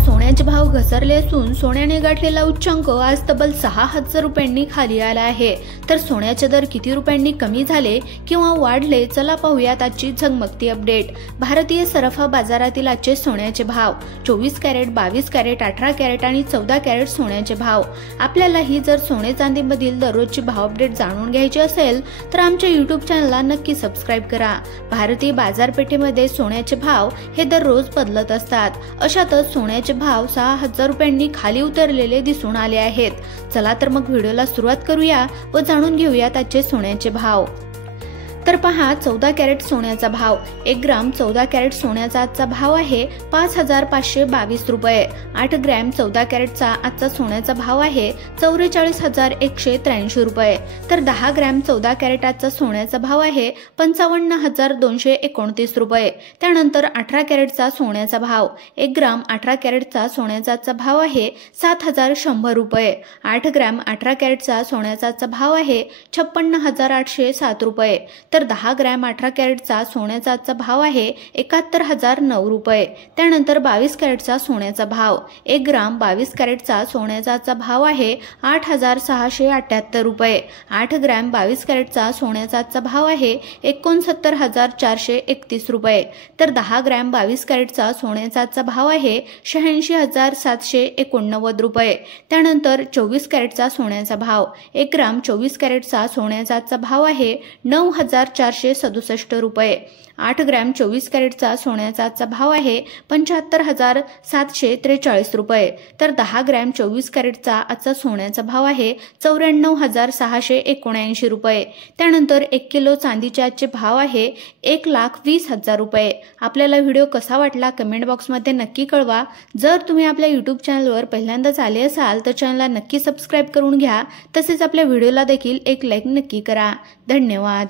सोन्याचे भाव घसरले असून सोन्याने गाठलेला उच्चांक आज तब्बल 6,000 रुपयांनी खाली आला आहे। तर सोन्याचे दर किती रुपयांनी कमी झाले किंवा वाढले, चला पाहूयात आजची झगमगती अपडेट। भारतीय सराफा बाजारातील आजचे सोन्याचे भाव 24 कॅरेट, 22 कॅरेट, 18 कॅरेट आणि 14 कॅरेट सोन्याचे भाव। आपल्यालाही जर सोने चांदीमधील दररोजची भाव अपडेट जाणून घ्यायची असेल तर आमच्या YouTube चॅनलला नक्की सबस्क्राइब करा। भारतीय बाजारपेठेमध्ये सोन्याचे भाव हे दररोज बदलत असतात। अशातच सोन्याचे भाव 6,000 रुपयांनी खाली उतरलेले दिसून आले आहेत। चला तर मग व्हिडिओला सुरुवात करूया व जाणून घेऊयात आजचे सोन्याचे भाव। तर पहा, 14 कॅरेट सोन्याचा भाव 1 ग्राम 14 कॅरेट सोन्याचा आजचा भाव आहे 5,522 रुपये। 8 ग्रॅम 14 कॅरेटचा आजचा सोन्याचा भाव आहे 44,183 रुपये। तर 10 ग्रॅम 14 कॅरेट आजचा सोन्याचा भाव आहे 55,229 रुपये। त्यानंतर 18 कॅरेटचा सोन्याचा भाव 1 ग्राम 18 कॅरेटचा सोन्याचा आजचा भाव आहे 7,100 रुपये। 8 ग्रॅम 18 कॅरेटचा सोन्याचा आजचा भाव आहे 56,807 रुपये। तर 10 ग्रॅम 18 कॅरेटचा सोन्याचा आजचा भाव आहे 71,009 रुपये। त्यानंतर 22 कॅरेटचा सोन्याचा भाव 1 ग्राम 22 कॅरेटचा सोन्याचा आजचा भाव आहे 8,678 रुपये। 8 ग्रॅम 22 कॅरेटचा सोन्याचा आजचा भाव आहे 69,431 रुपये। तर 10 ग्रॅम 22 कॅरेटचा सोन्याचा आजचा भाव आहे 86,789 रुपये। त्यानंतर 24 कॅरेटचा सोन्याचा भाव 1 ग्राम 24 कॅरेटचा सोन्याचा आजचा भाव आहे 9,467 रुपये। 8 ग्रॅम 24 कॅरेटचा सोन्याचा आजचा भाव आहे 75,743 रुपये। तर 10 ग्रॅम 24 कॅरेटचा आजचा सोन्याचा भाव आहे 94,679 रुपये। त्यानंतर 1 किलो चांदीचे आजचे भाव आहे 1,20,000 रुपये। आपल्याला व्हिडिओ कसा वाटला कमेंट बॉक्समध्ये नक्की कळवा। जर तुम्ही आपल्या YouTube चॅनलवर पहिल्यांदाच आले असाल तर चॅनलला नक्की सबस्क्राइब करून घ्या। तसेच आपल्या व्हिडिओला देखील एक लाईक नक्की करा। धन्यवाद।